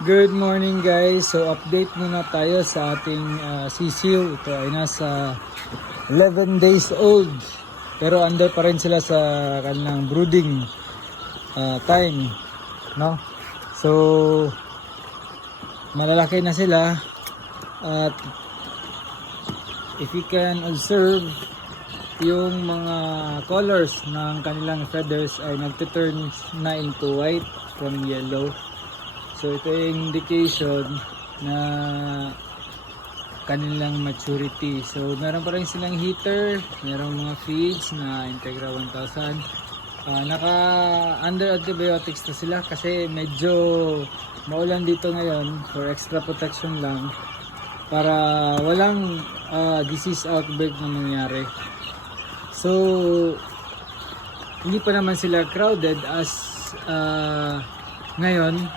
Good morning guys. So update muna tayo sa ating sisiw. Ito ay nasa 11 days old. Pero under pa rin sila sa kanilang brooding time, no? So malalaki na sila at if you can observe, yung mga colors ng kanilang feathers ay nagtuturn na into white from yellow. So ito yung indication na kanilang maturity. So meron pa rin silang heater, merong mga feeds na Integra 1000. Naka under antibiotics na sila kasi medyo maulan dito ngayon, for extra protection lang para walang disease outbreak na mangyari. So hindi pa naman sila crowded as ngayon.